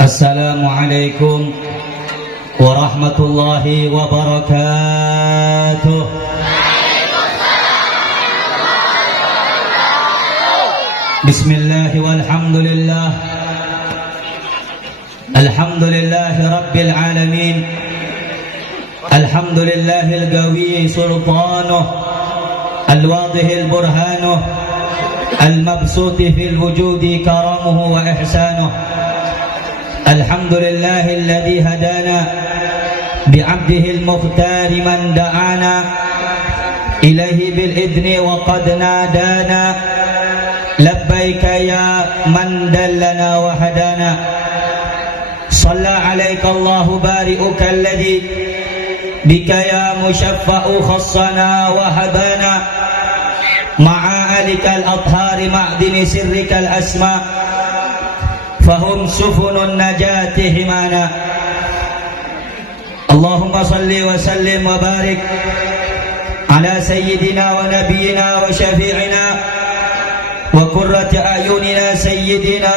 Assalamualaikum warahmatullahi wabarakatuh. Bismillahi walhamdulillah. Alhamdulillahi rabbil alamin. Alhamdulillahil qawi sultanuh, al-wadihil burhanuh, al-mabsuti fil wujudi karamuhu wa ihsanuh. Alhamdulillahil ladzi hadana bi'abdihil mukhtari man da'ana ilaihi bil idni wa qad nadana labbaika ya man dallana wa hadana. Shalla alaika Allahu bari'uka alladhi bika ya musyaffa'u khassana wa habana ma'a alikal athhari ma'dini sirrikal asma fahum sufunun najati himana. Allahumma salli wa sallim wa barik ala sayyidina wa nabiyyina wa syafi'ina wa qurrati ayunina sayyidina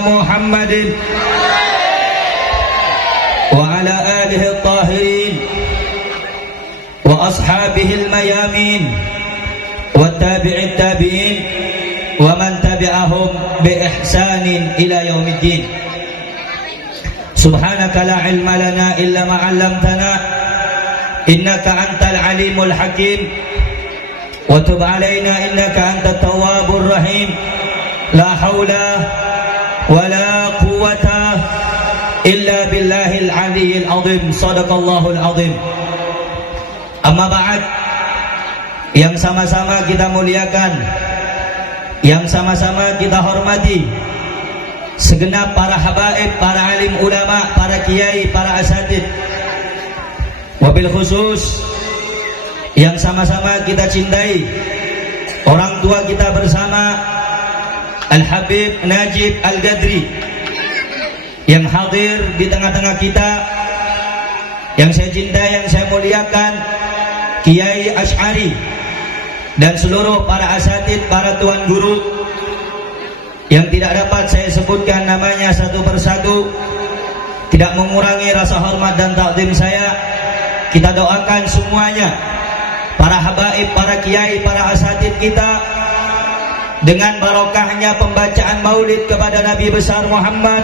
Muhammadin wa ala alihi at-tahirin wa ashabihi al-mayamin wa tabi'it tabi'in wa man tabi'ahum bi ihsanin ila yaumiddin. Subhanaka la ilma lana illa ma 'allamtana innaka antal alimul hakim wa tub alaina innaka antat tawwabur rahim. La haula wa la quwwata illa billahil aliyyil azim. Shadaqallahul azim. Amma ba'd, yang sama-sama kita muliakan, yang sama-sama kita hormati segenap para habaib, para alim ulama, para kiai, para asatid, wabil khusus yang sama-sama kita cintai, orang tua kita bersama Al-Habib Najib Al-Gadri yang hadir di tengah-tengah kita, yang saya cintai, yang saya muliakan, Kiai Asy'ari dan seluruh para asatid, para tuan guru yang tidak dapat saya sebutkan namanya satu persatu, tidak mengurangi rasa hormat dan takdim saya. Kita doakan semuanya, para habaib, para kiai, para asatid kita, dengan barokahnya pembacaan maulid kepada Nabi besar Muhammad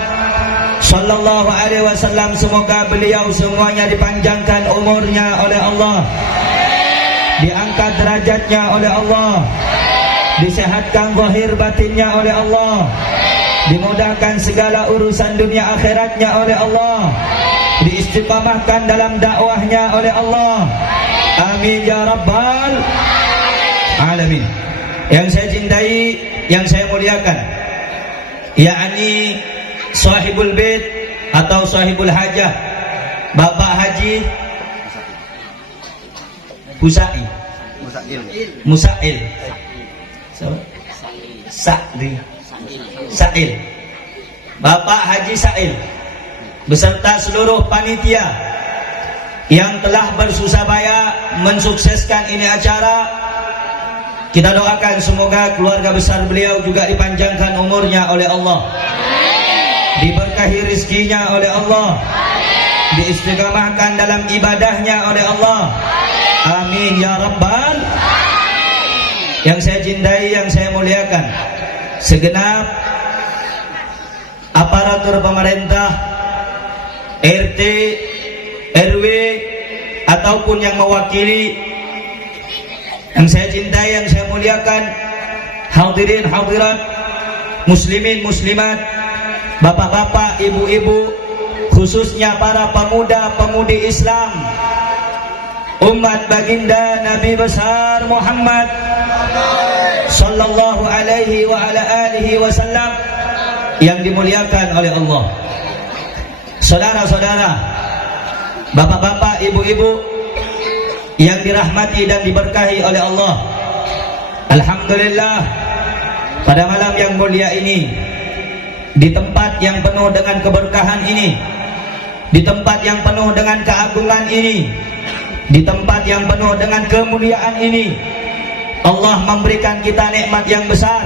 sallallahu alaihi wasallam, semoga beliau semuanya dipanjangkan umurnya oleh Allah, diangkat derajatnya oleh Allah, disehatkan zahir batinnya oleh Allah, dimudahkan segala urusan dunia akhiratnya oleh Allah, diistiqamahkan dalam dakwahnya oleh Allah. Amin ya rabbal alamin. Yang saya cintai, yang saya muliakan, yakni sahibul bait atau sahibul hajah, Bapak Haji Musail Sail, Bapak Haji Sail beserta seluruh panitia yang telah bersusah payah mensukseskan ini acara. Kita doakan semoga keluarga besar beliau juga dipanjangkan umurnya oleh Allah, diberkahi rizkinya oleh Allah, diistiqamahkan dalam ibadahnya oleh Allah. Amin ya rabbal. Yang saya cintai, yang saya muliakan, segenap aparatur pemerintah, RT, RW ataupun yang mewakili, yang saya cintai, yang saya muliakan, hadirin hadirat, muslimin muslimat, bapak-bapak, ibu-ibu, khususnya para pemuda-pemudi Islam, umat baginda Nabi besar Muhammad sallallahu alaihi wa ala alihi wasallam yang dimuliakan oleh Allah. Saudara-saudara, bapak-bapak, ibu-ibu yang dirahmati dan diberkahi oleh Allah, alhamdulillah, pada malam yang mulia ini, di tempat yang penuh dengan keberkahan ini, di tempat yang penuh dengan keagungan ini, di tempat yang penuh dengan kemuliaan ini, Allah memberikan kita nikmat yang besar.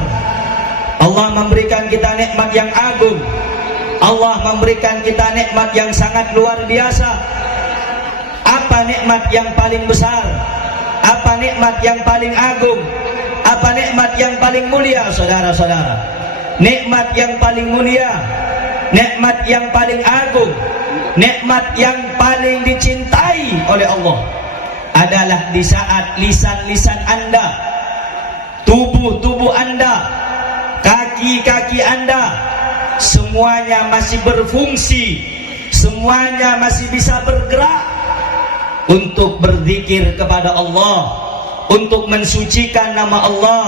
Allah memberikan kita nikmat yang agung. Allah memberikan kita nikmat yang sangat luar biasa. Apa nikmat yang paling besar? Apa nikmat yang paling agung? Apa nikmat yang paling mulia, saudara-saudara? Nikmat yang paling mulia, nikmat yang paling agung, nikmat yang paling dicintai oleh Allah adalah di saat lisan-lisan Anda, tubuh-tubuh Anda, kaki-kaki Anda, semuanya masih berfungsi, semuanya masih bisa bergerak untuk berzikir kepada Allah, untuk mensucikan nama Allah,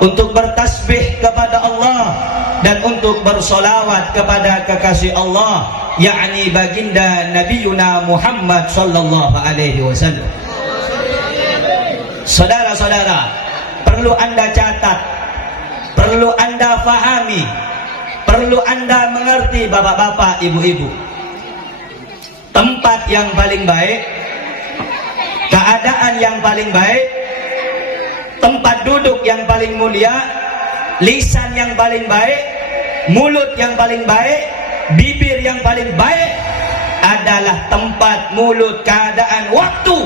untuk bertasbih kepada Allah, dan untuk bersolawat kepada kekasih Allah, yakni baginda Nabiuna Muhammad sallallahu alaihi wasallam. Saudara-saudara, perlu Anda catat, perlu Anda fahami, perlu Anda mengerti, bapak-bapak, ibu-ibu. Tempat yang paling baik, keadaan yang paling baik, tempat duduk yang paling mulia, lisan yang paling baik, mulut yang paling baik, bibir yang paling baik adalah tempat, mulut, keadaan, waktu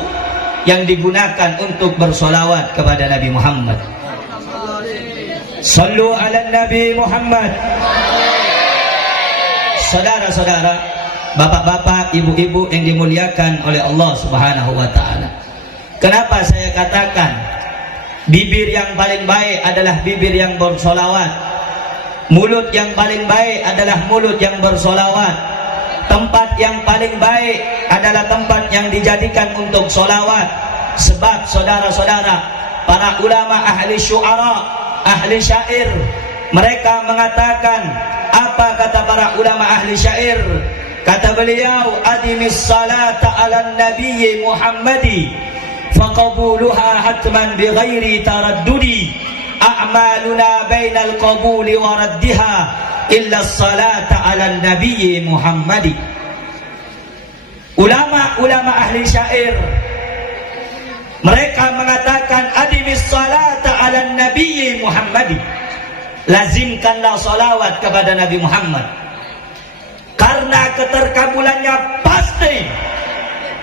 yang digunakan untuk bersolawat kepada Nabi Muhammad. Sallu ala Nabi Muhammad. Saudara-saudara, bapak-bapak, ibu-ibu yang dimuliakan oleh Allah Subhanahu wa taala. Kenapa saya katakan bibir yang paling baik adalah bibir yang bersolawat, mulut yang paling baik adalah mulut yang bersolawat, tempat yang paling baik adalah tempat yang dijadikan untuk solawat? Sebab saudara-saudara, para ulama ahli syu'ara, ahli syair, mereka mengatakan, apa kata para ulama ahli syair? Kata beliau, adimis salata ala nabiyyi Muhammadi faqabuluha hatman bighairi taraddudi, a'maluna bainal qabuli wa raddiha illa salata ala nabiyyi Muhammadi. Ulama-ulama ahli syair mereka mengatakan, adimis salata ala nabiyyi Muhammadi, lazimkanlah salawat kepada Nabi Muhammad, karena keterkabulannya pasti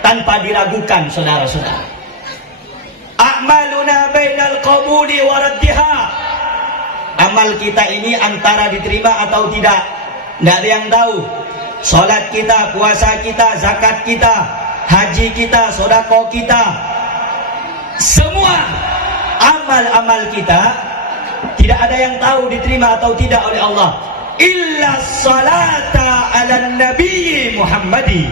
tanpa diragukan, saudara-saudara. A'maluna bainal qabuli wa raddiha, amal kita ini antara diterima atau tidak, tidak ada yang tahu. Salat kita, puasa kita, zakat kita, haji kita, sedekah kita, semua amal-amal kita tidak ada yang tahu diterima atau tidak oleh Allah, illa salata ala nabiyyi Muhammadi,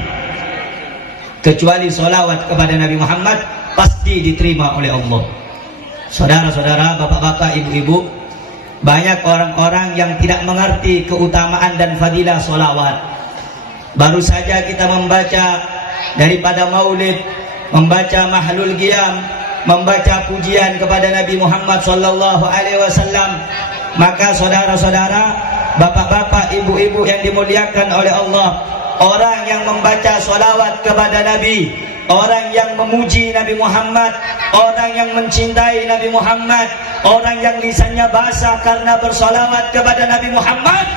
kecuali salawat kepada Nabi Muhammad pasti diterima oleh Allah. Saudara-saudara, bapak-bapak, ibu-ibu, banyak orang-orang yang tidak mengerti keutamaan dan fadilah salawat. Baru saja kita membaca daripada maulid, membaca mahlul qiyam, membaca pujian kepada Nabi Muhammad sallallahu alaihi wasallam. Maka saudara-saudara, bapak-bapak, ibu-ibu yang dimuliakan oleh Allah, orang yang membaca salawat kepada Nabi, orang yang memuji Nabi Muhammad, orang yang mencintai Nabi Muhammad, orang yang lisannya basah karena bersalawat kepada Nabi Muhammad,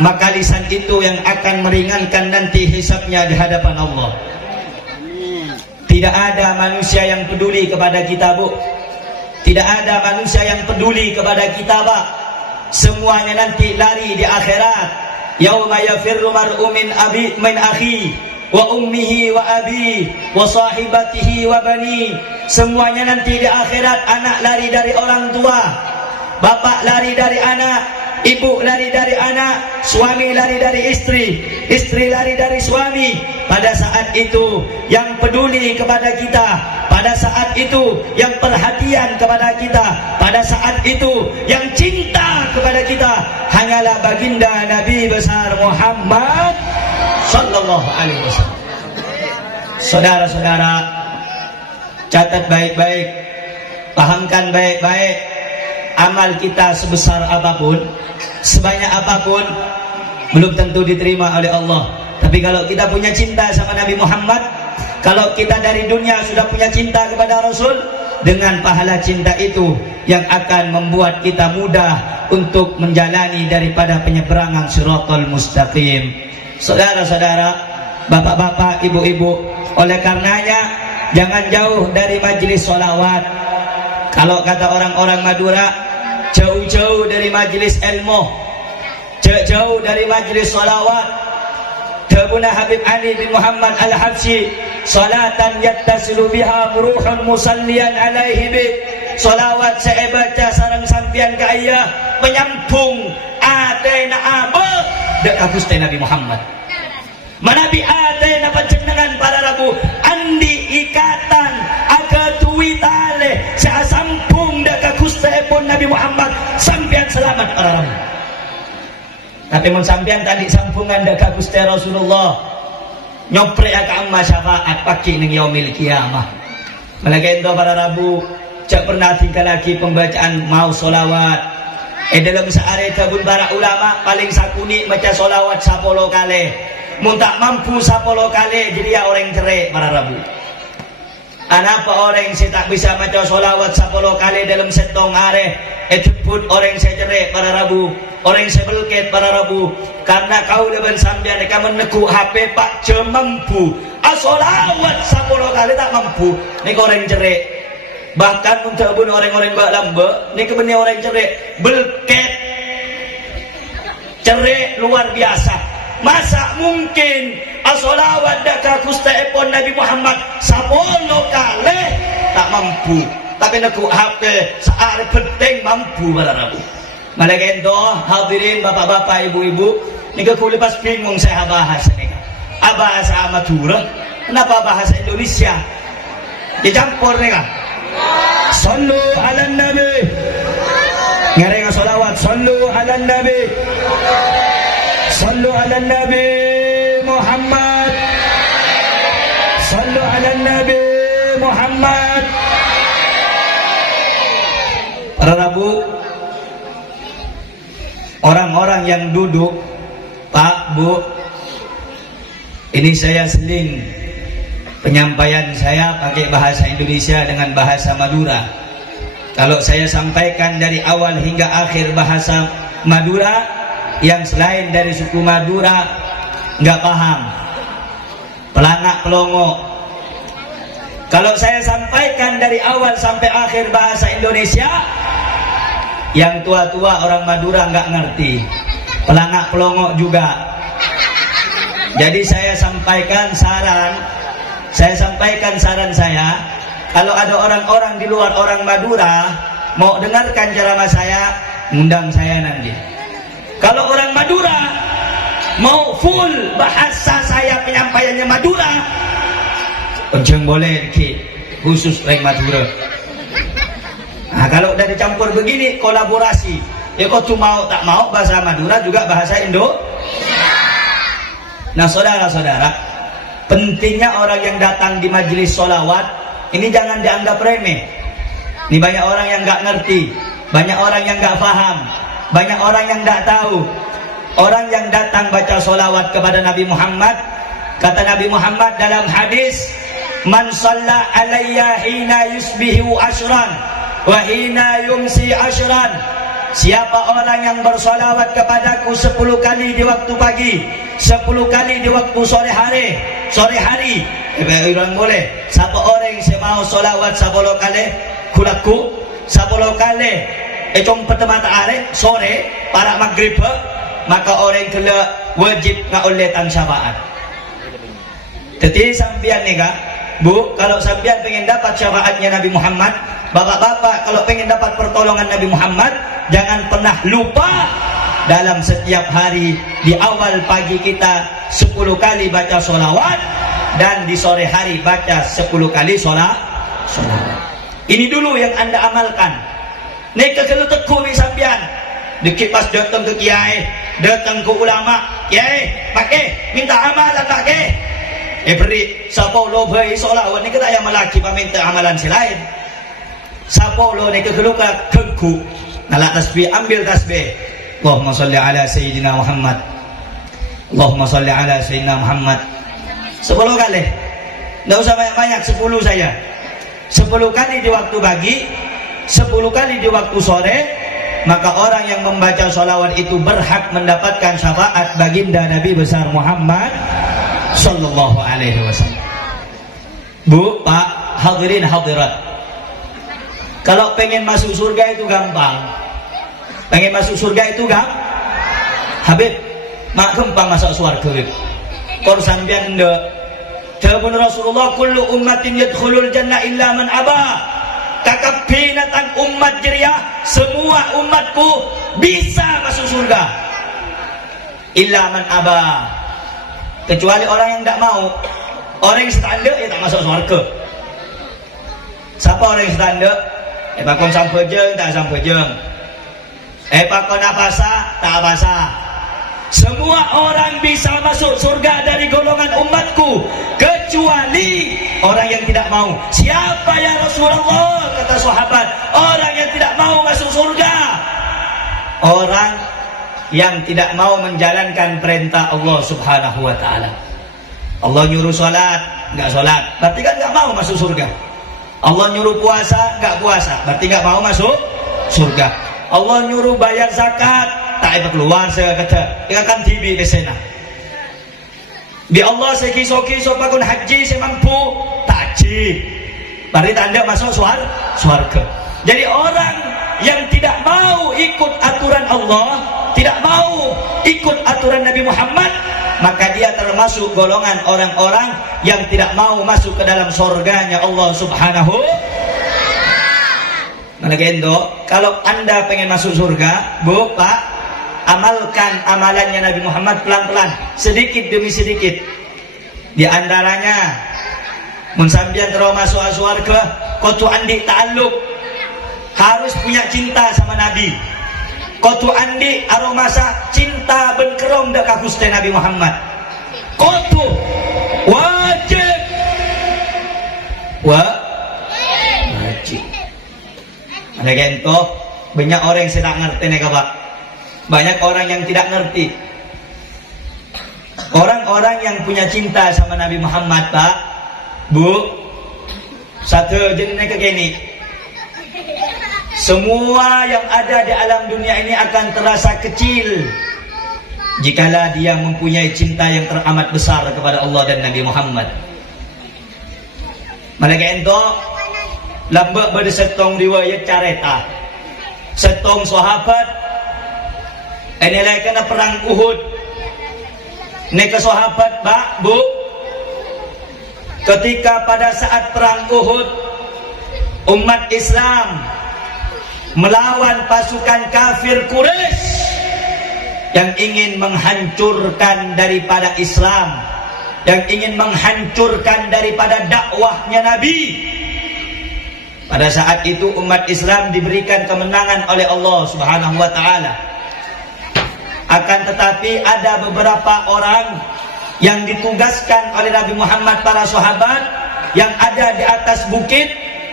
maka lisan itu yang akan meringankan nanti hisabnya di hadapan Allah. Tidak ada manusia yang peduli kepada kita, Bu. Tidak ada manusia yang peduli kepada kita, Pak. Semuanya nanti lari di akhirat. Yauma yafirru mar'u min akhi wa ummihi wa abi wa sahibatihi wa bani. Semuanya nanti di akhirat. Anak lari dari orang tua, bapak lari dari anak, ibu lari dari anak, suami lari dari istri, istri lari dari suami. Pada saat itu yang peduli kepada kita, pada saat itu yang perhatian kepada kita, pada saat itu yang cinta kepada kita hanyalah baginda Nabi besar Muhammad sallallahu alaihi wasallam. Saudara-saudara, catat baik-baik, pahamkan baik-baik, amal kita sebesar apapun, sebanyak apapun, belum tentu diterima oleh Allah. Tapi kalau kita punya cinta sama Nabi Muhammad, kalau kita dari dunia sudah punya cinta kepada Rasul, dengan pahala cinta itu yang akan membuat kita mudah untuk menjalani daripada penyeberangan Shiratal Mustaqim. Saudara-saudara, bapak-bapak, ibu-ibu, oleh karenanya jangan jauh dari majelis sholawat. Kalau kata orang-orang Madura, jauh-jauh dari majelis ilmu, jauh dari majelis sholawat. Tabuna Habib Ali bin Muhammad Al-Habsyi, salatan yattasilu biha ruhun musallian alaihi bi. Salawat saya baca sarang sampian ke ayah menyambung atena apa dek Gusti Nabi Muhammad. Manabi atena panjenengan para rabu andi ikatan aga tuwi tale saya sambung dek Gusti pun Nabi Muhammad sampian selamat para rabu. Tapi mun sampean tadi sambungan dek Gusti Rasulullah nyoprek ka amma syafaat pagi ning yaumil kiamah. Malaikat itu para rabu jak pernah tinggal lagi pembacaan mau solawat. Dalam sehari tabun para ulama paling sakuni baca solawat 10 kali. Mun tak mampu 10 kali jadi ya orang cerai para rabu. Anapa orang yang tak bisa baca solawat 10 kali dalam setong hari itu pun orang saya cerai para rabu. Orang saya belket para rabu karena kau leban sambian kamu menekuk HP pak je mampu asolawat 10 kali tak mampu ni orang cerai. Bahkan untuk bunuh orang-orang bak lamba ni kebenih orang cerai belket cerai luar biasa. Masa mungkin asolawat daka kustaipon Nabi Muhammad 10 kali tak mampu, tapi nekuk HP sehari penting mampu para rabu. Malaikat itu hadirin bapak-bapak ibu-ibu ni kekuli pas bingung saya bahasa ni bahasa Madura kenapa bahasa Indonesia dicampur ni kan. Sallu ala nabi ngareng salawat sallu ala nabi sallu ala nabi Muhammad sallu ala nabi Muhammad. Para rabu orang-orang yang duduk, Pak, Bu, ini saya seling penyampaian saya pakai bahasa Indonesia dengan bahasa Madura. Kalau saya sampaikan dari awal hingga akhir bahasa Madura, yang selain dari suku Madura nggak paham, pelangak pelongo. Kalau saya sampaikan dari awal sampai akhir bahasa Indonesia, yang tua-tua orang Madura nggak ngerti, pelangak pelongo juga. Jadi saya sampaikan saran saya, kalau ada orang-orang di luar orang Madura mau dengarkan ceramah saya, undang saya nanti. Kalau orang Madura mau full bahasa saya penyampaiannya Madura, penceng boleh ki khusus orang Madura. Nah, kalau udah dicampur begini kolaborasi, ya kok tuh mau tak mau bahasa Madura juga bahasa Indo. Nah saudara-saudara, pentingnya orang yang datang di majelis sholawat ini jangan dianggap remeh. Ini banyak orang yang nggak ngerti, banyak orang yang nggak paham, banyak orang yang nggak tahu. Orang yang datang baca sholawat kepada Nabi Muhammad, kata Nabi Muhammad dalam hadis, man shalla alayya hina yusbihu ashran wahina yumsi ashran. Siapa orang yang bersolawat kepadaku 10 kali di waktu pagi, 10 kali di waktu sore hari. Orang boleh. Siapa orang yang mau solawat 10 kali kulaku 10 kali compet mata are sore para maghrib, maka orang kena wajib ngauletan syafaat. Jadi sambian nih kak, Bu, kalau sambian pengen dapat syafaatnya Nabi Muhammad, bapak-bapak kalau pengen dapat pertolongan Nabi Muhammad, jangan pernah lupa dalam setiap hari di awal pagi kita 10 kali baca sholawat dan di sore hari baca 10 kali sholawat. Ini dulu yang anda amalkan. Nih kekelu teku nih sambian, dikit pas datang ke kiai, datang ke ulama, kiai pakai minta amalan pakai. Beri sapolo beri sholawat ni kita yang melaki paminta amalan selain. Sapolo ni kekeluka kengku nalak tasbih, ambil tasbih. Allahumma salli ala Sayyidina Muhammad, Allahumma salli ala Sayyidina Muhammad 10 kali. Tidak usah banyak-banyak, 10 saja. 10 kali di waktu pagi, 10 kali di waktu sore, maka orang yang membaca sholawat itu berhak mendapatkan syafaat baginda Nabi besar Muhammad sallallahu alaihi wasallam. Bu, Pak, hadirin hadirat, kalau pengen masuk surga itu gampang. Pengen masuk surga itu Habib, mak gampang masuk surga, Habib. Kor sampean ndak Jawabun Rasulullah, kullu ummatin yadkhulul jannah illa man aba. Kakak binatang umat jeriah, semua umatku bisa masuk surga illa man aba, kecuali orang yang tidak mau. Orang yang setanda ya tak masuk surga. Siapa orang yang setanda? Pakon sampejeng tak sampejeng, pakon apasa tak apasa. Semua orang bisa masuk surga dari golongan umatku kecuali orang yang tidak mau. Siapa ya Rasulullah? Kata sahabat, orang yang tidak mau masuk surga. Orang yang tidak mau menjalankan perintah Allah subhanahu wa ta'ala. Allah nyuruh sholat, nggak sholat, berarti kan nggak mau masuk surga. Allah nyuruh puasa, nggak puasa, berarti nggak mau masuk surga. Allah nyuruh bayar zakat, tak ada keluar saya kata, dia akan tibi ke sana. Di Allah saya kisah-kisah pakun haji saya mampu, tak haji, berarti tanda masuk surga. Jadi orang yang tidak mau ikut aturan Allah, tidak mau ikut aturan Nabi Muhammad, maka dia termasuk golongan orang-orang yang tidak mau masuk ke dalam surganya Allah subhanahu. Malagendo, kalau anda pengen masuk surga, Bu, Pak, amalkan amalannya Nabi Muhammad pelan-pelan, sedikit demi sedikit. Di antaranya, mun sampeyan terus masuk surga, kudu andi ta'alluq, harus punya cinta sama Nabi. Kudu andi aromasa cinta benkerong dak Gusti Nabi Muhammad. Kudu wajib. Wajib. Ada gento, banyak orang yang tidak ngerti nih Pak. Banyak orang yang tidak ngerti. Orang-orang yang punya cinta sama Nabi Muhammad, Pak, Bu, satu jenisnya kegini. Semua yang ada di alam dunia ini akan terasa kecil jikalau dia mempunyai cinta yang teramat besar kepada Allah dan Nabi Muhammad. Malaikat itu lambak pada setong riwayat careta, setong sahabat ini lagi kena perang Uhud. Neka sahabat, Pak, Bu, ketika pada saat perang Uhud, umat Islam melawan pasukan kafir Quraisy yang ingin menghancurkan daripada Islam, yang ingin menghancurkan daripada dakwahnya Nabi. Pada saat itu umat Islam diberikan kemenangan oleh Allah Subhanahu wa taala. Akan tetapi ada beberapa orang yang ditugaskan oleh Nabi Muhammad, para sahabat yang ada di atas bukit.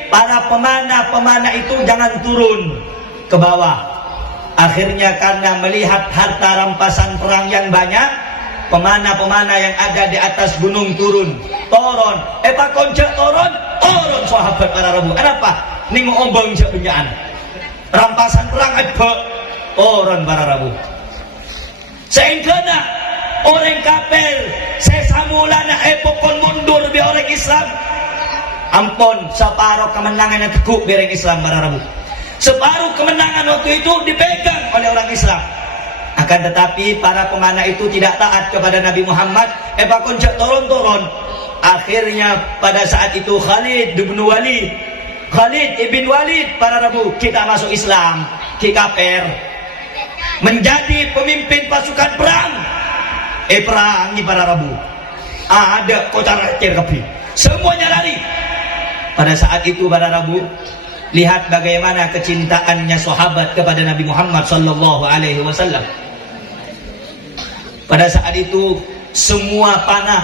Para pemanah itu jangan turun ke bawah. Akhirnya karena melihat harta rampasan perang yang banyak, pemanah yang ada di atas gunung turun. Pak konjak turun sahabat para rabu. Kenapa? Ning ombong jak benyaan. Rampasan perang turun para rabu. Sehingga orang kafir sesamulana pokon mundur bi orang Islam. Ampun, separuh kemenangan yang teguk bereng Islam para rabu. Separuh kemenangan waktu itu dipegang oleh orang Islam. Akan tetapi para pemanah itu tidak taat kepada Nabi Muhammad. Konjak turun. Akhirnya pada saat itu Khalid ibn Walid para rabu, kita masuk Islam, kita kafir, menjadi pemimpin pasukan perang. Perangi para rabu. Ada kocar kacir kapi. Semuanya lari. Pada saat itu para rabu, lihat bagaimana kecintaannya sahabat kepada Nabi Muhammad sallallahu alaihi wasallam. Pada saat itu semua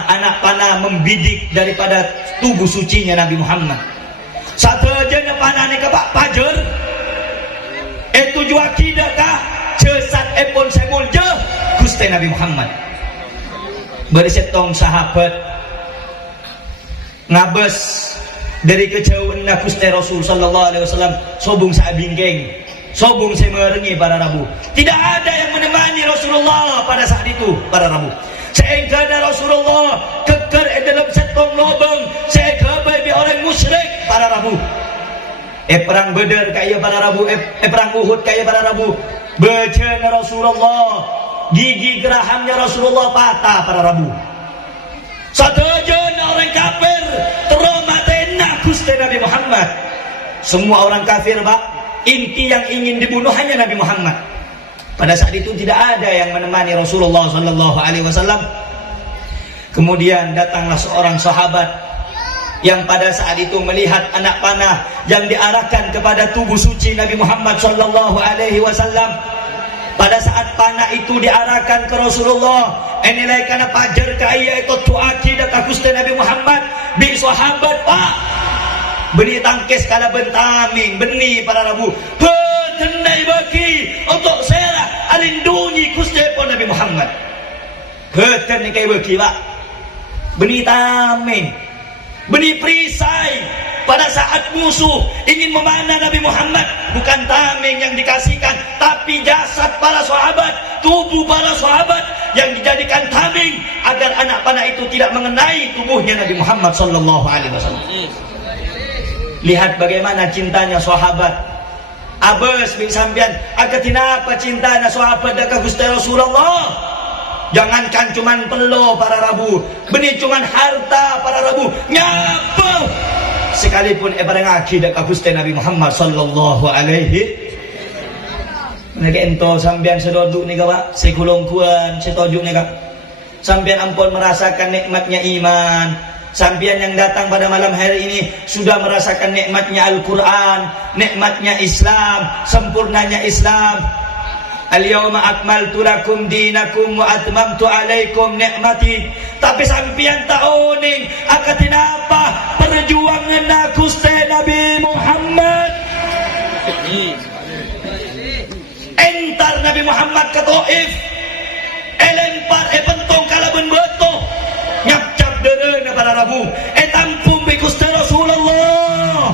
anak panah membidik daripada tubuh sucinya Nabi Muhammad. Satu aja panah ni ke Pak Pajer. Tujuh akidah kah? Cesat epon semul je Gusti Nabi Muhammad. Berisetong sahabat ngabes dari kejauhan Gusti Rasul sallallahu alaihi wasallam sobung sabingkeng, sobung semerengi para Rabu. Tidak ada yang menemani Rasulullah pada saat itu para Rabu. Sehingga Rasulullah keker dalam setong lobeng, sehingga bagi orang musyrik para Rabu. Perang Badar kaya para Rabu, perang Uhud kaya para Rabu. Bejana Rasulullah, gigi gerahamnya Rasulullah patah para Rabu. Satujuan orang kafir teromataina Gusti Nabi Muhammad. Semua orang kafir Pak, inti yang ingin dibunuh hanya Nabi Muhammad. Pada saat itu tidak ada yang menemani Rasulullah sallallahu alaihi wasallam. Kemudian datanglah seorang sahabat yang pada saat itu melihat anak panah yang diarahkan kepada tubuh suci Nabi Muhammad sallallahu alaihi wasallam. Pada saat panah itu diarahkan ke Rasulullah, inilah karena pajar kaya itu tuaki dan Gusti Nabi Muhammad bi sahabat Pak. Beni tangkis kala bentaming, beni para Rabu. Tenai bagi untuk saya alindungi Gusti Nabi Muhammad. Tenai kaya bagi Pak. Beni taming, beni perisai. Pada saat musuh ingin memanah Nabi Muhammad, bukan tameng yang dikasihkan, tapi jasad para sahabat, tubuh para sahabat yang dijadikan tameng agar anak panah itu tidak mengenai tubuhnya Nabi Muhammad sallallahu alaihi wasallam. Lihat bagaimana cintanya sahabat. Abes bin sambian, agak tinapa cintanya sahabat dekat Gusti Rasulullah. Jangankan cuman pelo para Rabu, benih cuman harta para Rabu, nyapa sekalipun barang akidah ka Gusti Nabi Muhammad sallallahu alaihi ento sampean sedoduk nih Pak, sekulongkuan setuju nih Kak. Sampean ampun merasakan nikmatnya iman. Sampean yang datang pada malam hari ini sudah merasakan nikmatnya Al-Qur'an, nikmatnya Islam, sempurnanya Islam. Al-yawma akmaltu lakum dinakum wa atmamtu alaikum ni'mati. Tapi sampean tahu nih akatin apa perjuangan Gusti Nabi Muhammad. Entar Nabi Muhammad ke Taif, lempar pentong kalaban beto, nyap-cap dereuna para Rabu, tampung bi Gusti Rasulullah.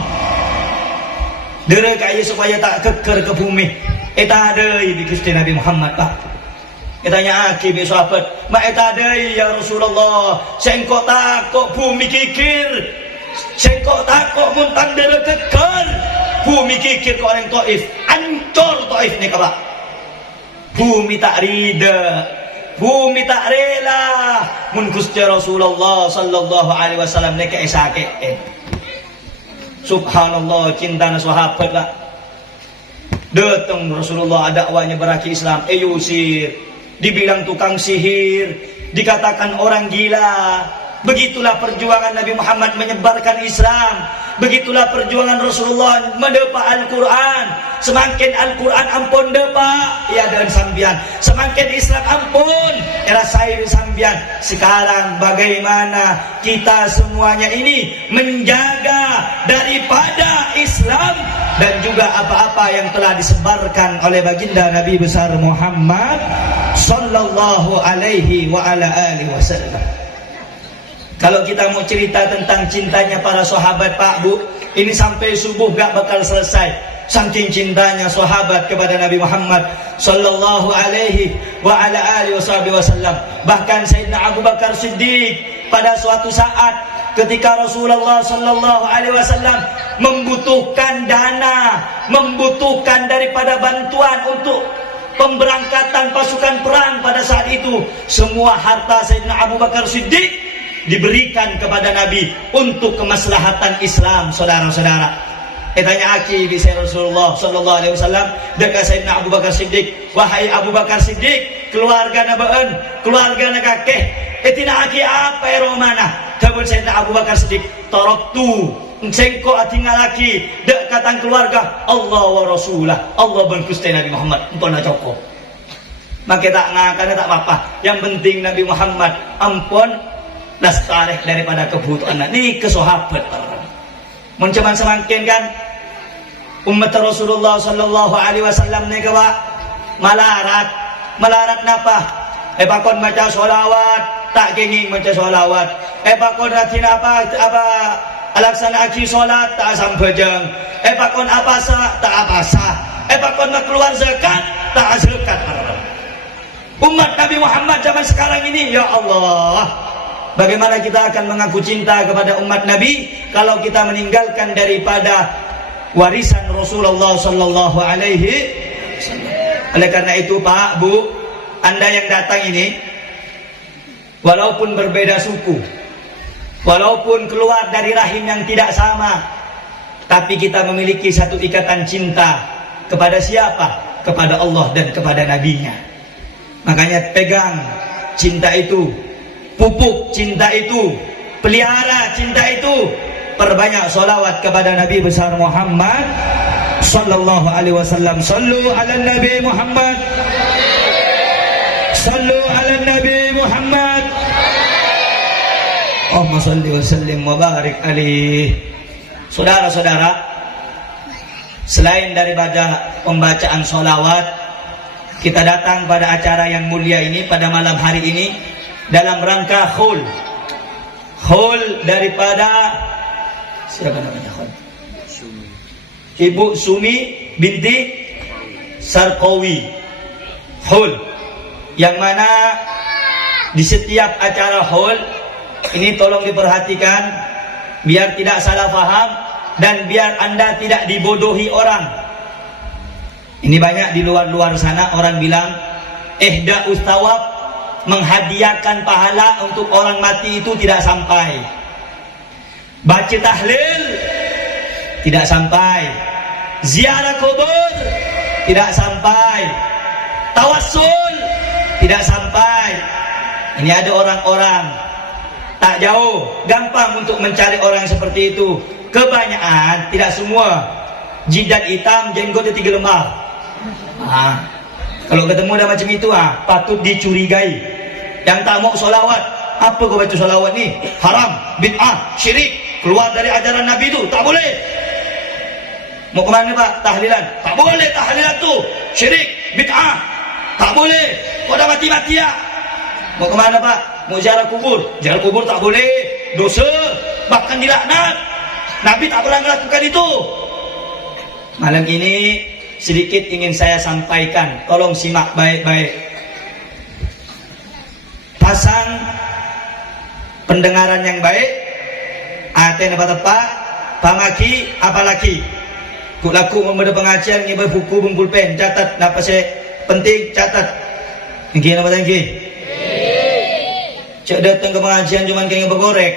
Dere kaya supaya tak keker ke bumi. Eta deui di Gusti Nabi Muhammad Pak. Etanya aki bi sahabat, "Ma eta deui ya Rasulullah, sengko takok bumi kikir. Sengko takok muntang dere keker. Bumi kikir ke orang Taif, ancur Taif nih Pak. Bumi tak rida, bumi tak rela mun Gusti Rasulullah sallallahu alaihi wasallam nek esake." Subhanallah, cintana sahabat Pak. Datang Rasulullah dakwanya beraki Islam, usir, dibilang tukang sihir, dikatakan orang gila. Begitulah perjuangan Nabi Muhammad menyebarkan Islam. Begitulah perjuangan Rasulullah mendepa Al-Quran. Semakin Al-Quran ampun depa, ya dan sambian. Semakin Islam ampun, rasain sambian. Sekarang bagaimana kita semuanya ini menjaga daripada Islam dan juga apa-apa yang telah disebarkan oleh baginda Nabi besar Muhammad sallallahu alaihi wa ala alihi wasallam. Kalau kita mau cerita tentang cintanya para sahabat Pak Bu, ini sampai subuh gak bakal selesai. Saking cintanya sahabat kepada Nabi Muhammad sallallahu alaihi wa ala alihi wasallam. Bahkan Sayyidina Abu Bakar Siddiq pada suatu saat ketika Rasulullah sallallahu alaihi wasallam membutuhkan dana, membutuhkan daripada bantuan untuk pemberangkatan pasukan perang pada saat itu, semua harta Sayyidina Abu Bakar Siddiq diberikan kepada Nabi untuk kemaslahatan Islam, saudara-saudara. Tanya aki bisa Rasulullah sallallahu alaihi wasallam dekat Sayyidina Abu Bakar Siddiq, "Wahai Abu Bakar Siddiq, keluarga nabaen, keluarga nakakeh, tina aki apa romana?" Kabul Sayyidina Abu Bakar Siddiq, "Taraktu sengko atinggal laki dek katang keluarga Allah wa Rasulah, Allah dan Gusti Nabi Muhammad empona coko." Maka tak ngakana tak apa-apa, yang penting Nabi Muhammad ampun dastareh daripada kebutuhan ini ke sahabat. Mencuman semakin kan umat Rasulullah sallallahu alaihi wasallam ni kawa malarat napa? Pakon maca sholawat tak kenging maca sholawat. Pakon ratin apa alaksana aki solat tak sampai jeng. Pakon apasa tak apasa. Pakon keluar zakat tak zakat. Umat Nabi Muhammad zaman sekarang ini, ya Allah, bagaimana kita akan mengaku cinta kepada umat Nabi kalau kita meninggalkan daripada warisan Rasulullah sallallahu alaihi wasallam. Oleh karena itu Pak, Bu, Anda yang datang ini, walaupun berbeda suku, walaupun keluar dari rahim yang tidak sama, tapi kita memiliki satu ikatan cinta kepada siapa? Kepada Allah dan kepada Nabi-Nya. Makanya pegang cinta itu, pupuk cinta itu, pelihara cinta itu, perbanyak sholawat kepada Nabi besar Muhammad sallallahu alaihi wasallam. Sallu ala Nabi Muhammad, sallu ala Nabi Muhammad, Allahumma salli wa sallim wa barik alaihi. Saudara-saudara, selain daripada pembacaan sholawat, kita datang pada acara yang mulia ini pada malam hari ini dalam rangka khul daripada siapa namanya khul? Ibu Sumi binti Sarqawi khul, yang mana di setiap acara khul ini tolong diperhatikan biar tidak salah paham dan biar Anda tidak dibodohi orang. Ini banyak di luar sana orang bilang ihda ustawab, menghadiahkan pahala untuk orang mati itu tidak sampai. Baca tahlil tidak sampai. Ziarah kubur tidak sampai. Tawassul tidak sampai. Ini ada orang-orang tak jauh, gampang untuk mencari orang seperti itu. Kebanyakan, tidak semua, jidat hitam, jenggotnya 3 lembar. Kalau ketemu dah macam itu, patut dicurigai. Yang tak mau solawat, apa kau baca solawat ni? Haram, bid'ah, syirik, keluar dari ajaran Nabi itu, tak boleh. Mau ke mana Pak? Tahlilan? Tak boleh tahlilan tu, syirik, bid'ah, tak boleh. Kau dah mati-mati ya. Mau ke mana Pak? Mau ziarah kubur? Ziarah kubur tak boleh, dosa, bahkan dilaknat. Nabi tak pernah melakukan itu. Malam ini sedikit ingin saya sampaikan, tolong simak baik-baik. Pasang pendengaran yang baik, aten apa tepat, pamaki apalagi. Kulaku membeda pengajian ngiba buku pulpen, catat napa saya penting catat. Nggih napa nggih? Cek datang ke pengajian cuman kayak ngiba gorek,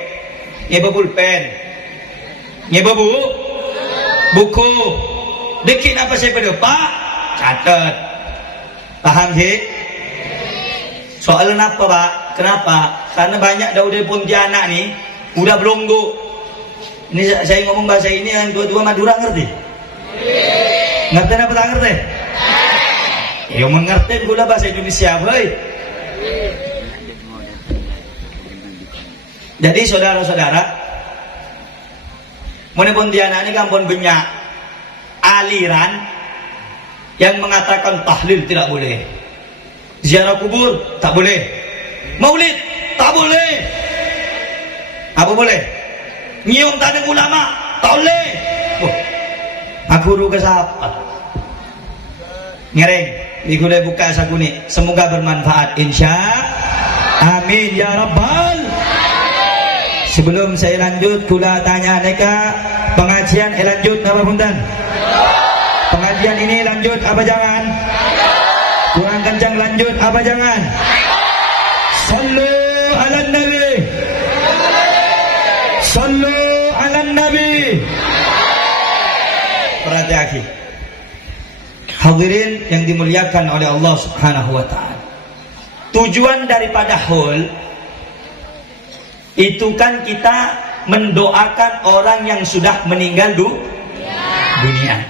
ngiba pulpen, ngiba buku. Dikit apa saya pada Pak? Catat. Paham sih? Soalnya apa Pak? Kenapa? Karena banyak dari Pontianak nih udah belonggo. Ini saya ngomong bahasa ini yang dua-dua Madura ngerti? Ngerti apa tak ngerti? Ya mengerti gula bahasa Indonesia, boy. Jadi saudara-saudara, mana Pontianak ini kampung banyak aliran yang mengatakan tahlil tidak boleh, ziarah kubur tak boleh, maulid tak boleh, apa boleh, nyium tangan ulama tak boleh. Aku ruga siapa? Ngereng digulai buka sakuni, semoga bermanfaat insya amin ya rabbal. Sebelum saya lanjut, kula tanya mereka pengajian lanjut apa punten? Pengajian ini lanjut apa jangan? Kurang kencang lanjut apa jangan? Sallu ala Nabi, sallu ala Nabi. Perhati-hati hadirin yang dimuliakan oleh Allah Subhanahu wa ta'ala. Tujuan daripada haul itu kan kita mendoakan orang yang sudah meninggal dunia,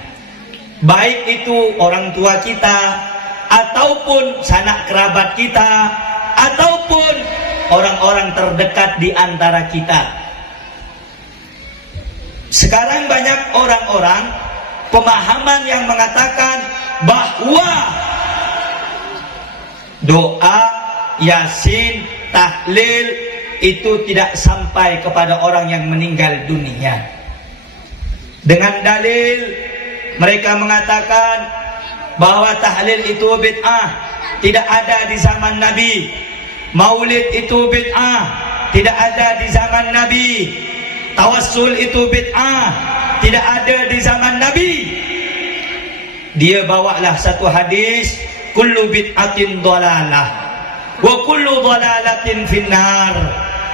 baik itu orang tua kita ataupun sanak kerabat kita ataupun orang-orang terdekat di antara kita. Sekarang banyak orang-orang pemahaman yang mengatakan bahwa doa, yasin, tahlil itu tidak sampai kepada orang yang meninggal dunia. Dengan dalil mereka mengatakan bahwa tahlil itu bid'ah, tidak ada di zaman Nabi. Maulid itu bid'ah, tidak ada di zaman Nabi. Tawassul itu bid'ah, tidak ada di zaman Nabi. Dia bawalah satu hadis, kullu bid'atin dhalalah wa kullu dhalalatin finnar.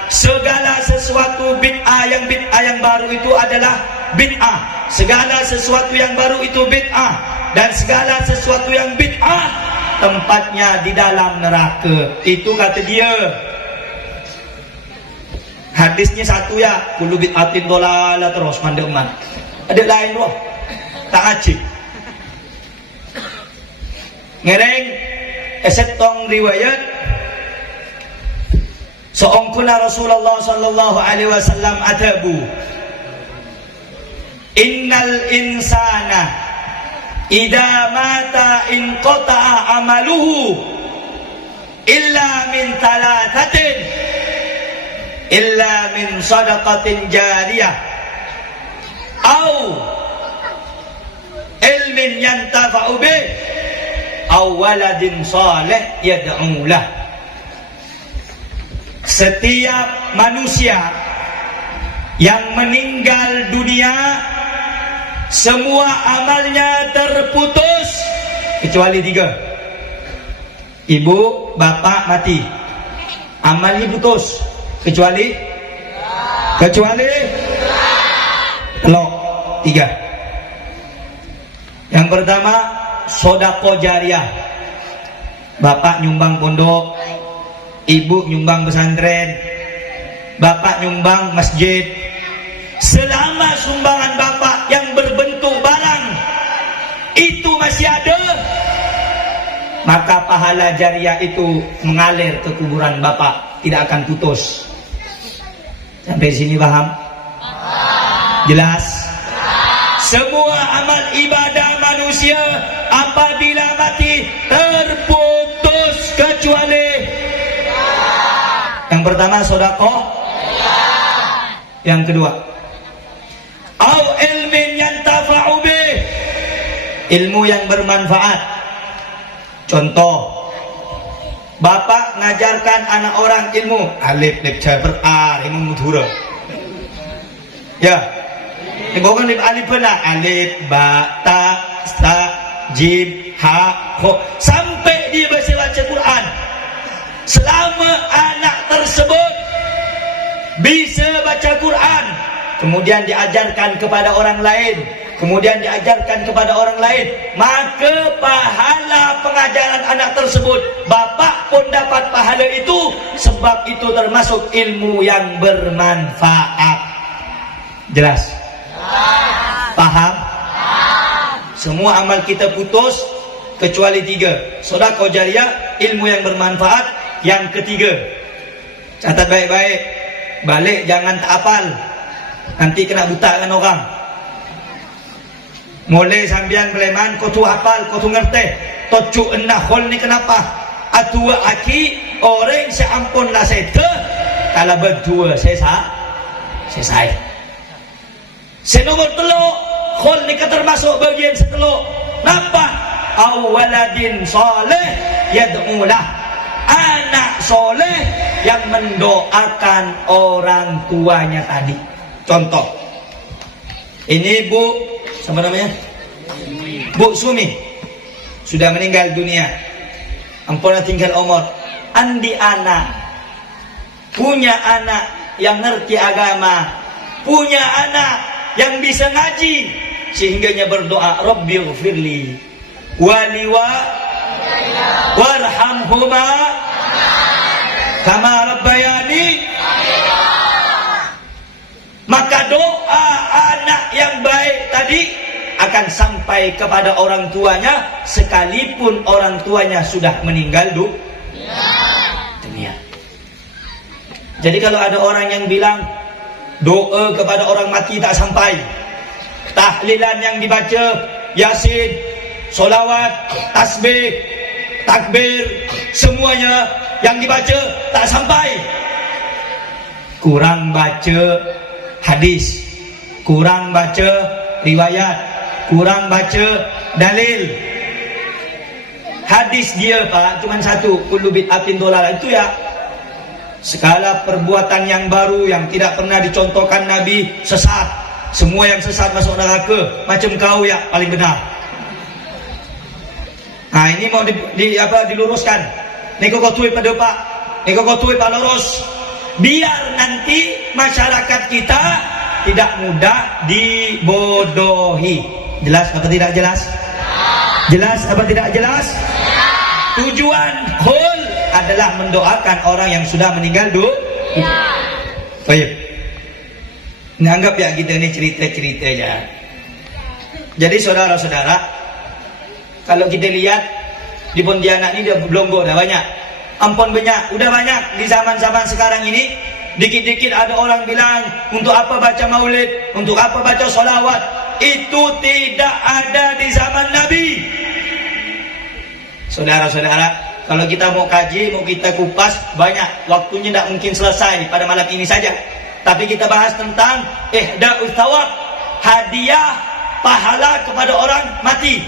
Segala sesuatu bid'ah yang baru itu adalah bid'ah. Segala sesuatu yang baru itu bid'ah, dan segala sesuatu yang bid'ah tempatnya di dalam neraka. Itu kata dia. Hadisnya satu ya, kullu bid'atin dhalalah terus mandeman. Ada lain loh. Tak acik. Ngereng esetong riwayat seongkuna Rasulullah sallallahu alaihi wasallam adabu, innal insana idza mata inqata'a amaluhu illa min thalathatin, illa min sadaqatin jariyah au ilmin yantafa'u bih au waladin saleh yad'u lah. Setiap manusia yang meninggal dunia, semua amalnya terputus kecuali 3. Ibu, bapak mati, amalnya putus kecuali telok 3. Yang pertama, sodako jariah. Bapak nyumbang pondok, ibu nyumbang pesantren, bapak nyumbang masjid. Selama sumbangan bapak yang berbentuk barang itu masih ada, maka pahala jariah itu mengalir ke kuburan bapak, tidak akan putus. Sampai sini paham? Jelas? Semua amal ibadah manusia apabila mati terputus kecuali yang pertama sedekah, yang kedua au ilmin yantafa'u bih, ilmu yang bermanfaat. Contoh, bapak ngajarkan anak orang ilmu alif lam ber ilmu mudhura. Ya, bukan alif benar, alif ba ta sa jim ha ho, sampai dia baca Quran. Selama anak tersebut bisa baca Quran, kemudian diajarkan kepada orang lain, kemudian diajarkan kepada orang lain, maka pahala pengajaran anak tersebut, bapak pun dapat pahala itu, sebab itu termasuk ilmu yang bermanfaat. Jelas? Paham? Semua amal kita putus kecuali 3. Sedekah jariah, ilmu yang bermanfaat. Yang ketiga, catat baik-baik, balik jangan tak hafal, nanti kena buta kan orang. Mulai sambian beleman, kau tu hafal, kau tu ngerti. Tocu enah hol ni kenapa? Atua aki orang seampun lah sete, kalau berdua selesai. Senomor teluk, hol ni termasuk bagian seteluk. Napa? Awaladin saleh yad'ulah, anak soleh yang mendoakan orang tuanya tadi. Contoh, ini Bu, sama namanya? Bu Sumi, sudah meninggal dunia, ampun tinggal umur. Andi anak, punya anak yang ngerti agama, punya anak yang bisa ngaji, sehingganya berdoa, Rabbighfirli waliwa warhamhuma kama rabbayani. Maka doa anak yang baik tadi akan sampai kepada orang tuanya, sekalipun orang tuanya sudah meninggal dunia. Jadi kalau ada orang yang bilang doa kepada orang mati tak sampai, tahlilan yang dibaca, yasin, solawat, tasbih, takbir, semuanya yang dibaca tak sampai, kurang baca hadis, kurang baca riwayat, kurang baca dalil. Hadis dia Pak cuma satu, kullu bid'atin dhalalah, itu ya segala perbuatan yang baru yang tidak pernah dicontohkan Nabi sesat. Semua yang sesat masuk neraka, macam kau ya paling benar. Nah ini mau diluruskan. Nego kotui pada Pak, nego kotui Pak lurus. Biar nanti masyarakat kita tidak mudah dibodohi. Jelas apa tidak jelas? Jelas apa tidak jelas? Tujuan khul adalah mendoakan orang yang sudah meninggal dunia. Baik. Ini anggap ya kita ini cerita-cerita aja. Jadi saudara-saudara, kalau kita lihat di Pontianak ini dia belonggo dah banyak. Ampun banyak, udah banyak di zaman-zaman sekarang ini. Dikit-dikit ada orang bilang, untuk apa baca maulid, untuk apa baca sholawat. Itu tidak ada di zaman Nabi. Saudara-saudara, kalau kita mau kaji, mau kita kupas, banyak, waktunya tidak mungkin selesai pada malam ini saja. Tapi kita bahas tentang ihda'us thawab, hadiah pahala kepada orang mati.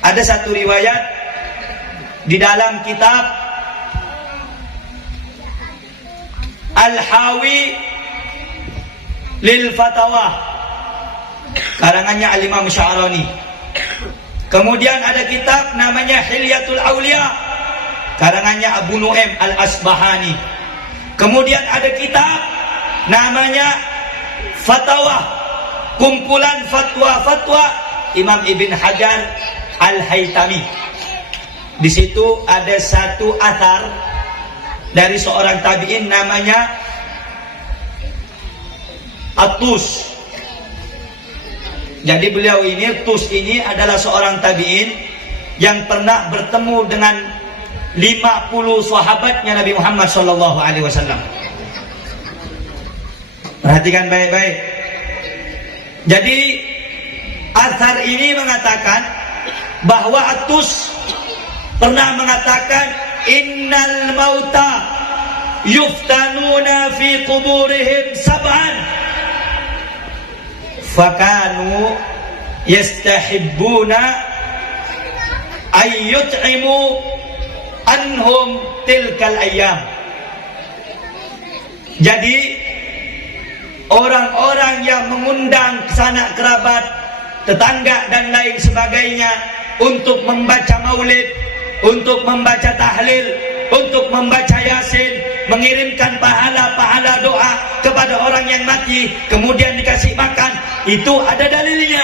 Ada satu riwayat di dalam kitab Al-Hawi Lil Fatawa, karangannya Al-Imam Sya'rani. Kemudian ada kitab namanya Hilyatul Aulia, karangannya Abu Nu'aim Al-Asbahani. Kemudian ada kitab namanya Fatawa, kumpulan fatwa-fatwa Imam Ibn Hajar Al-Haytami. Di situ ada satu athar dari seorang tabi'in namanya At-Tus. Jadi beliau ini, Tus ini adalah seorang tabi'in yang pernah bertemu dengan 50 sahabatnya Nabi Muhammad SAW. Perhatikan baik-baik. Jadi athar ini mengatakan bahwa At-Tus pernah mengatakan, innal mauta yuftanuna fi quburihim sab'an fakanu yastahibbuna ayyut'imu anhum tilkal ayyam. Jadi orang-orang yang mengundang sanak kerabat, tetangga dan lain sebagainya untuk membaca maulid, untuk membaca tahlil, untuk membaca yasin, mengirimkan pahala-pahala doa kepada orang yang mati, kemudian dikasih makan, itu ada dalilnya.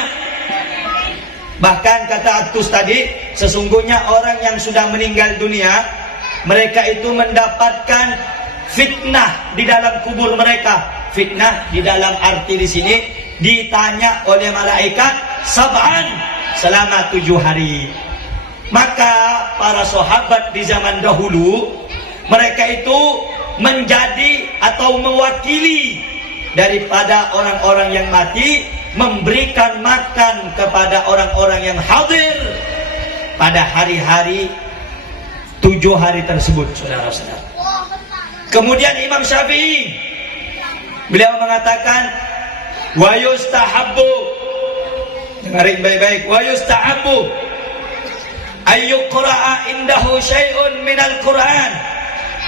Bahkan kata At-Tus tadi, sesungguhnya orang yang sudah meninggal dunia, mereka itu mendapatkan fitnah di dalam kubur mereka. Fitnah di dalam arti di sini ditanya oleh malaikat sab'an, selama 7 hari. Maka para sahabat di zaman dahulu, mereka itu menjadi atau mewakili daripada orang-orang yang mati, memberikan makan kepada orang-orang yang hadir pada hari-hari 7 hari tersebut, saudara-saudara. Kemudian Imam Syafi'i, beliau mengatakan, wa yustahabbu, dengarin baik-baik, wa yustahabbu ayyuqra'a indahu syai'un minal Qur'an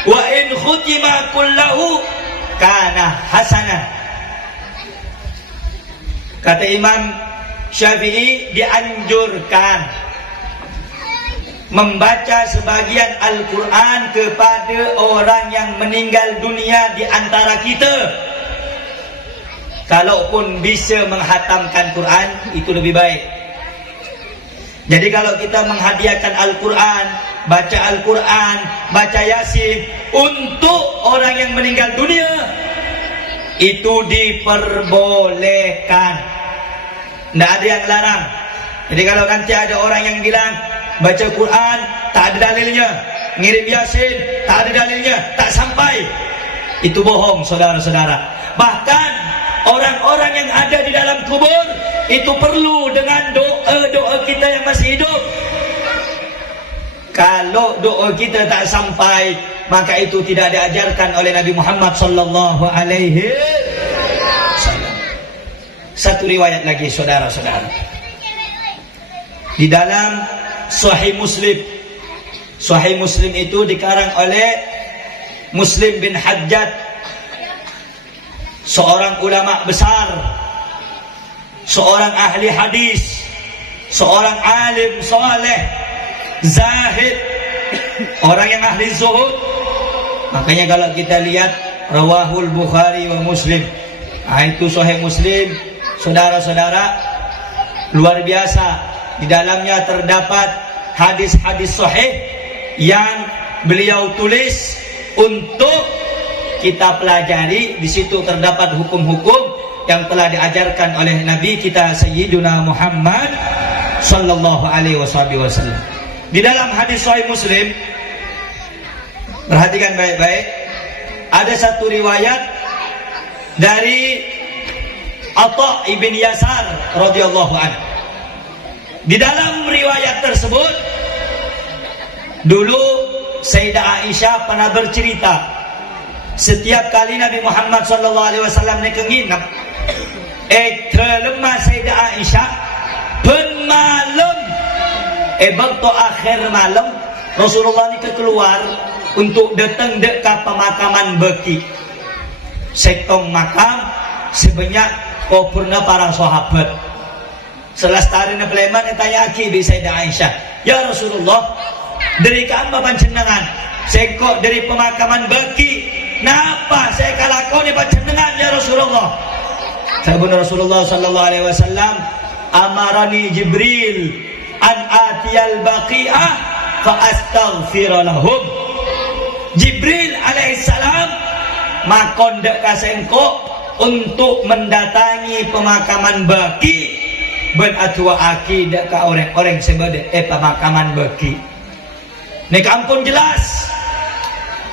wa in khutima kullahu kana hasanah. Kata Imam Syafi'i, dianjurkan membaca sebagian Al-Quran kepada orang yang meninggal dunia di antara kita. Kalaupun bisa menghatamkan Quran, itu lebih baik. Jadi kalau kita menghadiahkan Al-Quran, baca Al-Quran, baca Yasin untuk orang yang meninggal dunia, itu diperbolehkan, tidak ada yang larang. Jadi kalau nanti ada orang yang bilang baca Quran tak ada dalilnya, ngirim Yasin tak ada dalilnya, tak sampai, itu bohong, saudara-saudara. Bahkan orang-orang yang ada di dalam kubur itu perlu dengan doa-doa kita yang masih hidup. Kalau doa kita tak sampai, maka itu tidak diajarkan oleh Nabi Muhammad sallallahu alaihi wasallam. Satu riwayat lagi saudara-saudara. Di dalam Sahih Muslim. Sahih Muslim itu dikarang oleh Muslim bin Hajjaj, seorang ulama besar, seorang ahli hadis, seorang alim soleh, zahid, orang yang ahli zuhud. Makanya kalau kita lihat rawahul Bukhari wa Muslim, itu Sahih Muslim, saudara-saudara, luar biasa. Di dalamnya terdapat hadis-hadis sahih yang beliau tulis untuk kita pelajari. Di situ terdapat hukum-hukum yang telah diajarkan oleh Nabi kita Sayyiduna Muhammad sallallahu alaihi wasallam. Di dalam hadis Sahih Muslim, perhatikan baik-baik, ada satu riwayat dari Atha ibn Yasar radhiyallahu anhu. Di dalam riwayat tersebut, dulu Sayyidah Aisyah pernah bercerita, setiap kali Nabi Muhammad sallallahu alaihi wasallam ni kenginap, terlemah Sayyidah Aisyah malam, waktu akhir malam Rasulullah ni keluar untuk datang ke pemakaman Baqi. Setong makam sebanyak purna para sahabat. Selastari na pleman tanya aki bi Sayyidah Aisyah, ya Rasulullah, dari kamu panjenengan seko dari pemakaman Baqi, napa saya kalakau ni panjenengan ya Rasulullah? Sabun Rasulullah sallallahu alaihi wasallam, amarani Jibril an atiyal Baqi'ah fa astaghfir lahum. Jibril alaihissalam makon dek kasengko untuk mendatangi pemakaman Baqi, ben atua aki dek ka orang-orang sebede pemakaman Baqi. Nek ampun jelas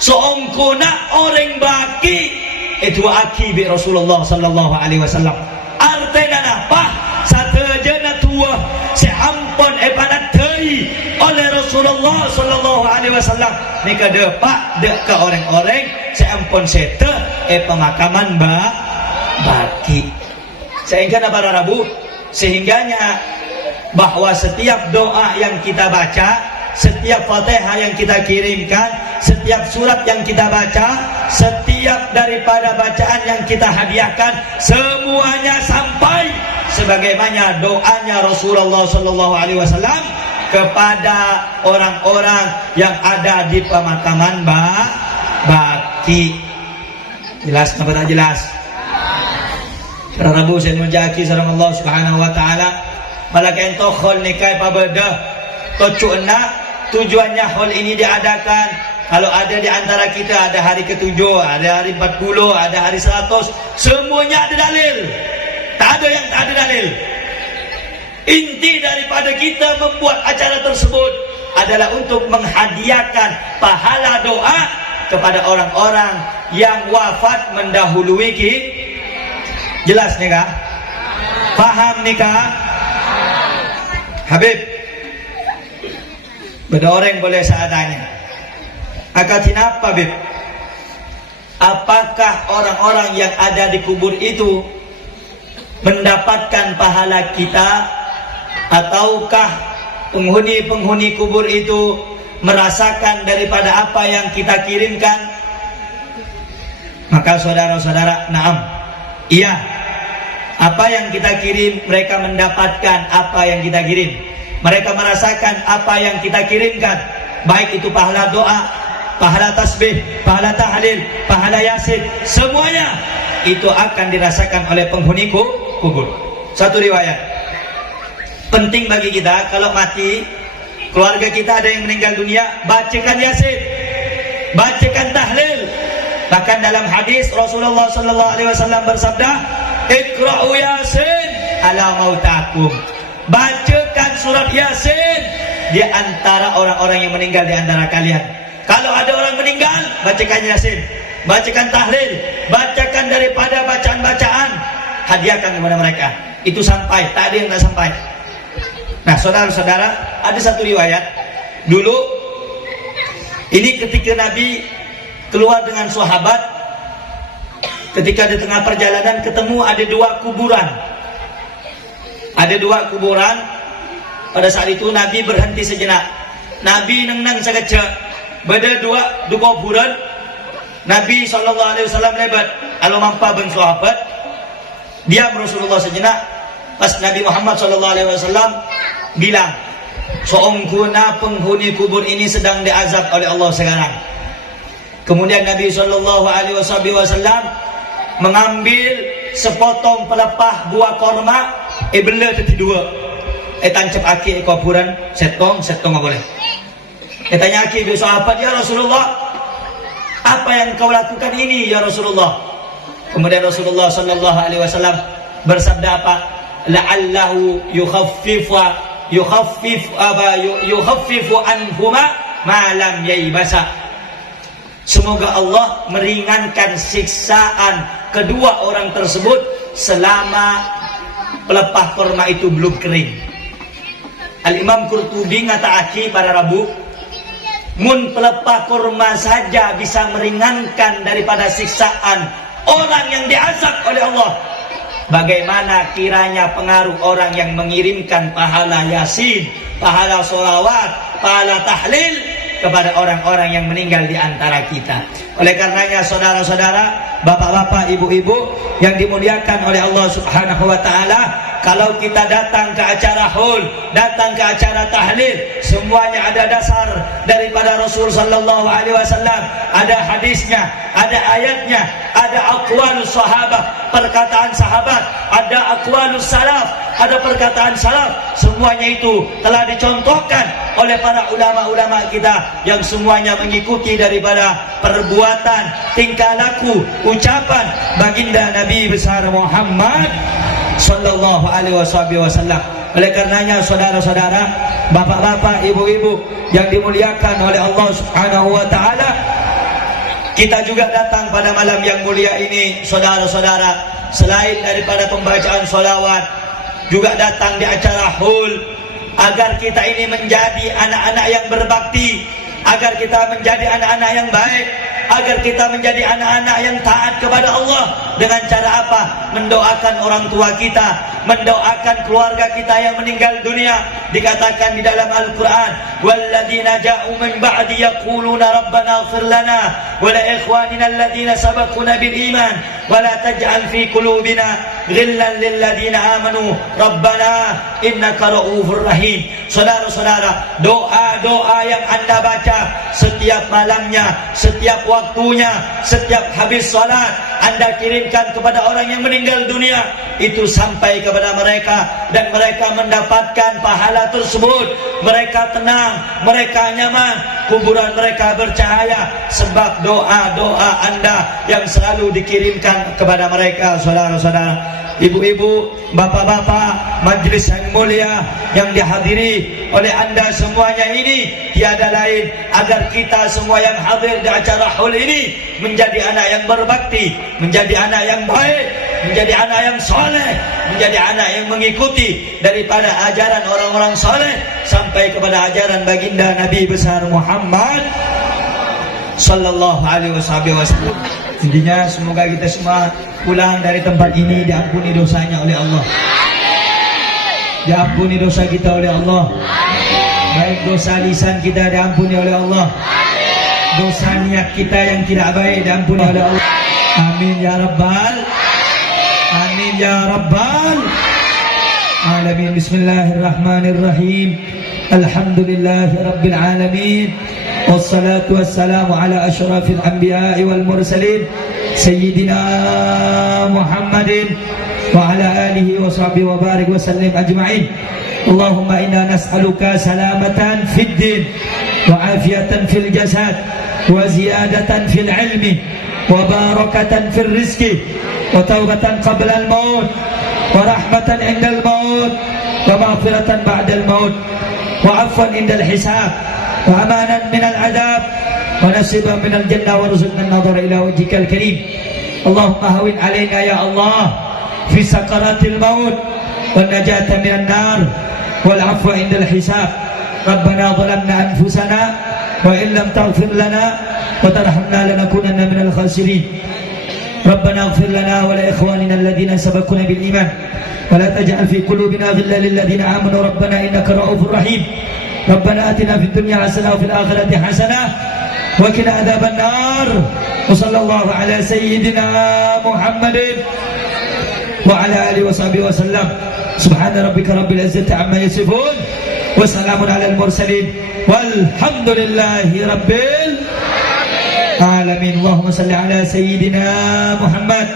seongkuna orang Baqi itu aki bi Rasulullah sallallahu alaihi wasallam. Artinya apa? Satejana tua seampun panat tei oleh Rasulullah sallallahu alaihi wasallam. Nika depak dek ke orang-orang seampun sete pemakaman Baqi. Sehingga para Rabu, sehingganya bahwa setiap doa yang kita baca, setiap Fatihah yang kita kirimkan, setiap surat yang kita baca, setiap daripada bacaan yang kita hadiahkan, semuanya sampai sebagaimana doanya Rasulullah sallallahu alaihi wasallam kepada orang-orang yang ada di pemakaman Baqi. Jelas apa tak jelas? Para Rabu saya menjaki sareng Allah Subhanahu wa taala, malakan tokhol nikai pabeda tocuena. Tujuannya hal ini diadakan kalau ada di antara kita ada hari ke-7, ada hari 40, ada hari 100, semuanya ada dalil. Tak ada yang tak ada dalil. Inti daripada kita membuat acara tersebut adalah untuk menghadiahkan pahala doa kepada orang-orang yang wafat mendahului kita. Jelas nih kah? Paham nih kah? Habib, beda orang boleh saya tanya, akatin apa Bib? Apakah orang-orang yang ada di kubur itu mendapatkan pahala kita, ataukah penghuni-penghuni kubur itu merasakan daripada apa yang kita kirimkan? Maka saudara-saudara, naam, iya, apa yang kita kirim mereka mendapatkan apa yang kita kirim. Mereka merasakan apa yang kita kirimkan, baik itu pahala doa, pahala tasbih, pahala tahlil, pahala yasin, semuanya itu akan dirasakan oleh penghuni kubur. Satu riwayat penting bagi kita, kalau mati keluarga kita ada yang meninggal dunia, bacakan yasin, bacakan tahlil. Bahkan dalam hadis Rasulullah sallallahu alaihi wasallam bersabda, iqra'u yasin ala mautakum. Bacakan surat Yasin di antara orang-orang yang meninggal di antara kalian. Kalau ada orang meninggal, bacakan Yasin, bacakan tahlil, bacakan daripada bacaan-bacaan, hadiahkan kepada mereka. Itu sampai, tak ada yang tak sampai. Nah saudara-saudara, ada satu riwayat dulu, ini ketika Nabi keluar dengan sahabat. Ketika di tengah perjalanan ketemu ada dua kuburan. Ada dua kuburan. Pada saat itu Nabi berhenti sejenak. Nabi nang saja. Beda dua kuburan. Nabi SAW lebat. Kalau mampa ben sahabat. Diam Rasulullah sejenak. Pas Nabi Muhammad SAW bilang, seongkuna penghuni kubur ini sedang diazab oleh Allah sekarang. Kemudian Nabi SAW mengambil sepotong pelepah buah korma, bela tadi dua, tancap aki kuburan, setong nggak boleh. Tanya aki bi sahabat, ya Rasulullah, apa yang kau lakukan ini ya Rasulullah? Kemudian Rasulullah SAW bersabda apa? La'allahu yukhaffifu anhuma ma lam yaibasa. Semoga Allah meringankan siksaan kedua orang tersebut selama pelepah korma itu belum kering. Al-Imam Qurtubi ngataaki pada Rabu, mun pelepah korma saja bisa meringankan daripada siksaan orang yang diazab oleh Allah, bagaimana kiranya pengaruh orang yang mengirimkan pahala yasin, pahala sholawat, pahala tahlil kepada orang-orang yang meninggal di antara kita. Oleh karenanya saudara-saudara, bapak-bapak, ibu-ibu yang dimuliakan oleh Allah Subhanahu wa taala, kalau kita datang ke acara haul, datang ke acara tahlil, semuanya ada dasar daripada Rasul sallallahu alaihi wasallam, ada hadisnya, ada ayatnya, ada aqwalus sahabah, perkataan sahabat, ada aqwalus salaf, ada perkataan salaf. Semuanya itu telah dicontohkan oleh para ulama-ulama kita yang semuanya mengikuti daripada perbuatan, tingkah laku, ucapan baginda Nabi besar Muhammad sallallahu alaihi wasallam. Oleh karenanya saudara-saudara, bapak-bapak, ibu-ibu yang dimuliakan oleh Allah Subhanahu wa taala, kita juga datang pada malam yang mulia ini saudara-saudara, selain daripada pembacaan sholawat, juga datang di acara haul agar kita ini menjadi anak-anak yang berbakti, agar kita menjadi anak-anak yang baik, agar kita menjadi anak-anak yang taat kepada Allah. Dengan cara apa? Mendoakan orang tua kita, mendoakan keluarga kita yang meninggal dunia. Dikatakan di dalam Al-Quran, walladzina ja'u min ba'di yaquluna rabbana ighfir lana wa li ikhwanina alladzina sabaquna bil iman wa la taj'al fi qulubina ghillan lil ladzina amanu rabbana innaka ra'ufur rahim. Saudara-saudara, doa-doa yang Anda baca setiap malamnya, setiap waktunya, setiap habis salat, Anda kirimkan kepada orang yang meninggal dunia, itu sampai kepada mereka dan mereka mendapatkan pahala tersebut. Mereka tenang, mereka nyaman, kuburan mereka bercahaya sebab doa-doa Anda yang selalu dikirimkan kepada mereka. Saudara-saudara, ibu-ibu, bapak-bapak, majlis yang mulia yang dihadiri oleh Anda semuanya ini tiada lain agar kita semua yang hadir di acara haul ini menjadi anak yang berbakti, menjadi anak yang baik, menjadi anak yang soleh, menjadi anak yang mengikuti daripada ajaran orang-orang soleh sampai kepada ajaran baginda Nabi besar Muhammad sallallahu alaihi wasallam. Intinya semoga kita semua pulang dari tempat ini diampuni dosanya oleh Allah, diampuni dosa kita oleh Allah, baik dosa lisan kita diampuni oleh Allah, dosa niat kita yang tidak baik diampuni oleh Allah. Amin ya rabbal amin ya rabbal alamin. Bismillahirrahmanirrahim. Alhamdulillahi rabbil alamin. Wassalatu wassalamu ala asyrafil anbiya'i wal mursalin Sayyidina Muhammadin wa ala alihi wa sahbihi wa barik wa sallim ajma'in. Allahumma inna nas'aluka salamatan fid din wa afiyatan fil jasad wa ziyadatan fil ilmi wa barakatan fil rizki wa tawbatan qabla al maut wa rahmatan inda al maut wa maghfiratan ba'da al maut wa afwan inda al hisab wa amanan min al adab wa nasiban min al jannah wa rizqan nadhar ila wajhikal karim. Allahumma hawin alaina ya Allah fi sakaratil maut wan najata minan nar wal afwa indal hisab. Rabbana zalamna anfusana وإن لم تغفر لنا وترحمنا لنكونن من الخاسرين. ربنا اغفر لنا ولإخواننا الذين سبقونا بالإيمان ولا تجعل في قلوبنا غلا للذين آمنوا ربنا إنك رؤوف رحيم. ربنا آتنا في الدنيا حسنة وفي الآخرة حسنة وقنا عذاب النار. وصلى الله على سيدنا محمد وعلى آله وصحبه وسلم. سبحان ربك رب العزة عما يصفون وسلام على المرسلين والحمد لله رب العالمين. اللهم صل على سيدنا محمد